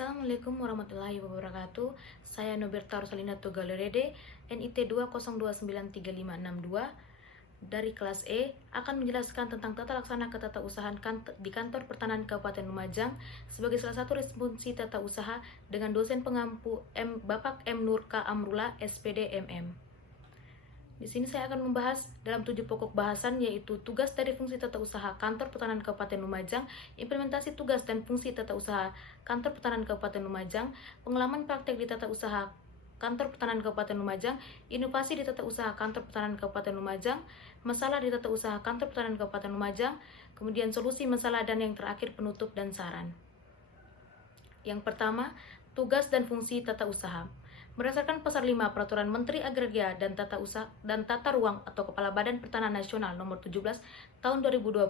Assalamualaikum warahmatullahi wabarakatuh. Saya Noberta Rosalina Togalerede, NIT 202935562 dari kelas E akan menjelaskan tentang tata laksana ketatausahaan di Kantor Pertanahan Kabupaten Lumajang sebagai salah satu responsi tata usaha dengan dosen pengampu Bapak M. Nur K. Amrullah, SPD MM. Di sini saya akan membahas dalam 7 pokok bahasan, yaitu tugas dari fungsi tata usaha Kantor Pertanahan Kabupaten Lumajang, implementasi tugas dan fungsi tata usaha Kantor Pertanahan Kabupaten Lumajang, pengalaman praktek di tata usaha Kantor Pertanahan Kabupaten Lumajang, inovasi di tata usaha Kantor Pertanahan Kabupaten Lumajang, masalah di tata usaha Kantor Pertanahan Kabupaten Lumajang, kemudian solusi masalah, dan yang terakhir penutup dan saran. Yang pertama, tugas dan fungsi tata usaha. Berdasarkan Pasal 5 Peraturan Menteri Agraria dan Tata Usaha dan Tata Ruang atau Kepala Badan Pertanahan Nasional Nomor 17 Tahun 2020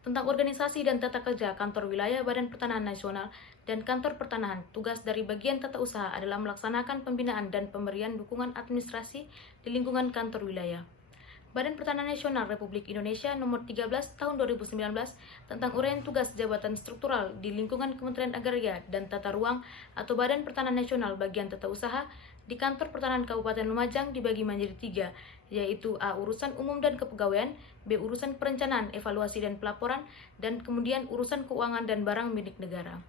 tentang organisasi dan tata kerja kantor wilayah Badan Pertanahan Nasional dan Kantor Pertanahan, tugas dari bagian tata usaha adalah melaksanakan pembinaan dan pemberian dukungan administrasi di lingkungan kantor wilayah. Badan Pertanahan Nasional Republik Indonesia Nomor 13 Tahun 2019 tentang uraian tugas jabatan struktural di lingkungan Kementerian Agraria dan Tata Ruang atau Badan Pertanahan Nasional bagian tata usaha di Kantor Pertanahan Kabupaten Lumajang dibagi menjadi 3, yaitu A. Urusan umum dan kepegawaian, B. Urusan perencanaan, evaluasi dan pelaporan, dan kemudian urusan keuangan dan barang milik negara.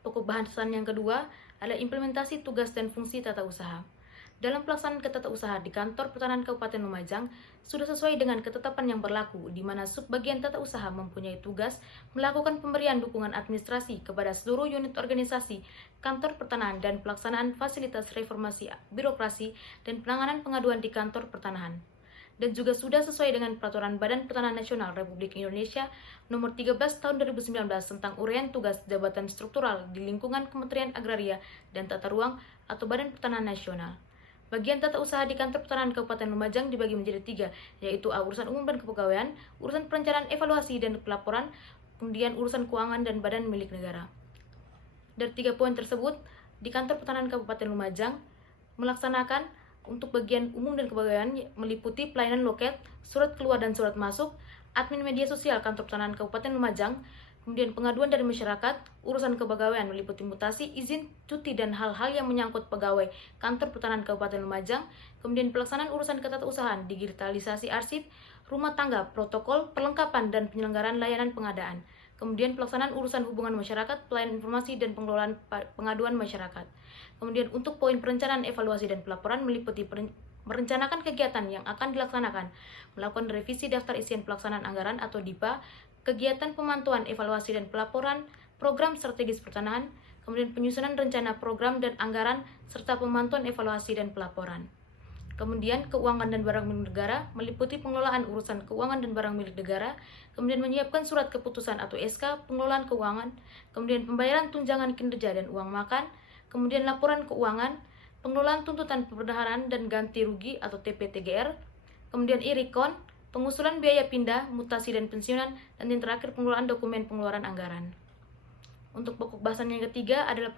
Pokok bahasan yang kedua adalah implementasi tugas dan fungsi tata usaha. Dalam pelaksanaan ketatausahaan di Kantor Pertanahan Kabupaten Lumajang, sudah sesuai dengan ketetapan yang berlaku, di mana subbagian tata usaha mempunyai tugas melakukan pemberian dukungan administrasi kepada seluruh unit organisasi Kantor Pertanahan dan pelaksanaan fasilitas reformasi birokrasi dan penanganan pengaduan di Kantor Pertanahan. Dan juga sudah sesuai dengan Peraturan Badan Pertanahan Nasional Republik Indonesia Nomor 13 Tahun 2019 tentang uraian tugas jabatan struktural di lingkungan Kementerian Agraria dan Tata Ruang atau Badan Pertanahan Nasional. Bagian tata usaha di Kantor Pertanahan Kabupaten Lumajang dibagi menjadi 3, yaitu A. Urusan umum dan kepegawaian, urusan perencanaan, evaluasi dan pelaporan, kemudian urusan keuangan dan badan milik negara. Dari 3 poin tersebut, di Kantor Pertanahan Kabupaten Lumajang melaksanakan untuk bagian umum dan kepegawaian meliputi pelayanan loket, surat keluar dan surat masuk, admin media sosial Kantor Pertanahan Kabupaten Lumajang, kemudian pengaduan dari masyarakat, urusan kepegawaian meliputi mutasi, izin, cuti, dan hal-hal yang menyangkut pegawai Kantor Pertanahan Kabupaten Lumajang, kemudian pelaksanaan urusan ketatausahaan, digitalisasi arsip, rumah tangga, protokol, perlengkapan, dan penyelenggaraan layanan pengadaan, kemudian pelaksanaan urusan hubungan masyarakat, pelayanan informasi, dan pengelolaan pengaduan masyarakat. Kemudian untuk poin perencanaan, evaluasi, dan pelaporan meliputi merencanakan kegiatan yang akan dilaksanakan, melakukan revisi daftar isian pelaksanaan anggaran atau DIPA, kegiatan pemantauan, evaluasi, dan pelaporan, program strategis pertanahan, kemudian penyusunan rencana program dan anggaran, serta pemantauan, evaluasi, dan pelaporan. Kemudian keuangan dan barang milik negara meliputi pengelolaan urusan keuangan dan barang milik negara, kemudian menyiapkan surat keputusan atau SK pengelolaan keuangan, kemudian pembayaran tunjangan kinerja dan uang makan, kemudian laporan keuangan, pengelolaan tuntutan perbendaharaan dan ganti rugi atau TPTGR, kemudian IRIKON, pengusulan biaya pindah, mutasi dan pensiunan, dan yang terakhir pengelolaan dokumen pengeluaran anggaran. Untuk pokok bahasan yang ketiga adalah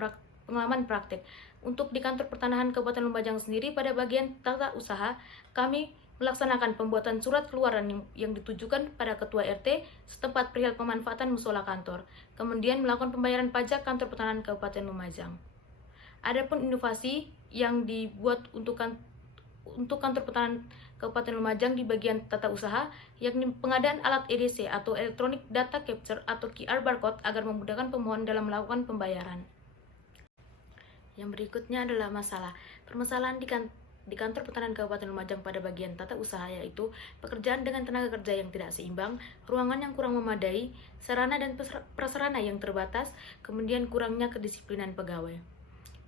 pengalaman praktek. Untuk di Kantor Pertanahan Kabupaten Lumajang sendiri, pada bagian tata usaha, kami melaksanakan pembuatan surat keluaran yang ditujukan pada Ketua RT setempat perihal pemanfaatan musola kantor, kemudian melakukan pembayaran pajak Kantor Pertanahan Kabupaten Lumajang. Adapun inovasi yang dibuat untuk Kantor Pertanahan Kabupaten Lumajang di bagian tata usaha, yakni pengadaan alat EDC atau Electronic Data Capture atau QR Barcode agar memudahkan pemohon dalam melakukan pembayaran. Yang berikutnya adalah masalah. Permasalahan di Kantor Pertanahan Kabupaten Lumajang pada bagian tata usaha, yaitu pekerjaan dengan tenaga kerja yang tidak seimbang, ruangan yang kurang memadai, sarana dan prasarana yang terbatas, kemudian kurangnya kedisiplinan pegawai.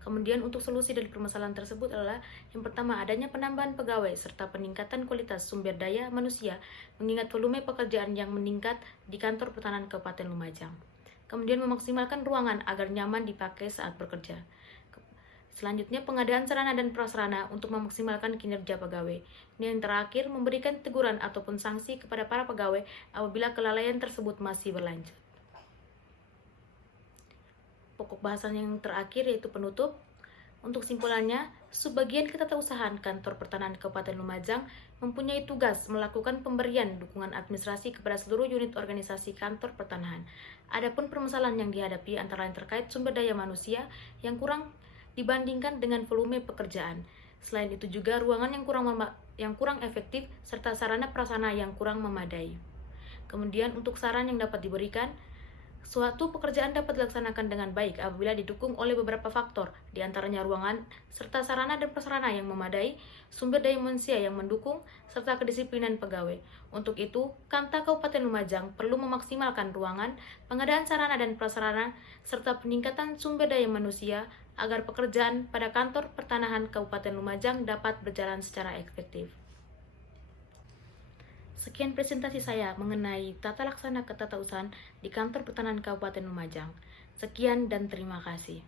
Kemudian untuk solusi dari permasalahan tersebut adalah yang pertama, adanya penambahan pegawai serta peningkatan kualitas sumber daya manusia mengingat volume pekerjaan yang meningkat di Kantor Pertanahan Kabupaten Lumajang. Kemudian memaksimalkan ruangan agar nyaman dipakai saat bekerja. Selanjutnya, pengadaan sarana dan prasarana untuk memaksimalkan kinerja pegawai. Yang terakhir, memberikan teguran ataupun sanksi kepada para pegawai apabila kelalaian tersebut masih berlanjut. Pokok bahasan yang terakhir yaitu penutup. Untuk simpulannya, Subbagian Ketatausahaan Kantor Pertanahan Kabupaten Lumajang mempunyai tugas melakukan pemberian dukungan administrasi kepada seluruh unit organisasi kantor pertanahan. Adapun permasalahan yang dihadapi antara lain terkait sumber daya manusia yang kurang dibandingkan dengan volume pekerjaan. Selain itu juga ruangan yang kurang efektif serta sarana prasarana yang kurang memadai. Kemudian untuk saran yang dapat diberikan, suatu pekerjaan dapat dilaksanakan dengan baik apabila didukung oleh beberapa faktor, di antaranya ruangan, serta sarana dan prasarana yang memadai, sumber daya manusia yang mendukung, serta kedisiplinan pegawai. Untuk itu, Kanta Kabupaten Lumajang perlu memaksimalkan ruangan, pengadaan sarana dan prasarana, serta peningkatan sumber daya manusia agar pekerjaan pada kantor pertanahan Kabupaten Lumajang dapat berjalan secara efektif. Sekian presentasi saya mengenai tata laksana ketatausahaan di kantor pertanahan Kabupaten Lumajang. Sekian dan terima kasih.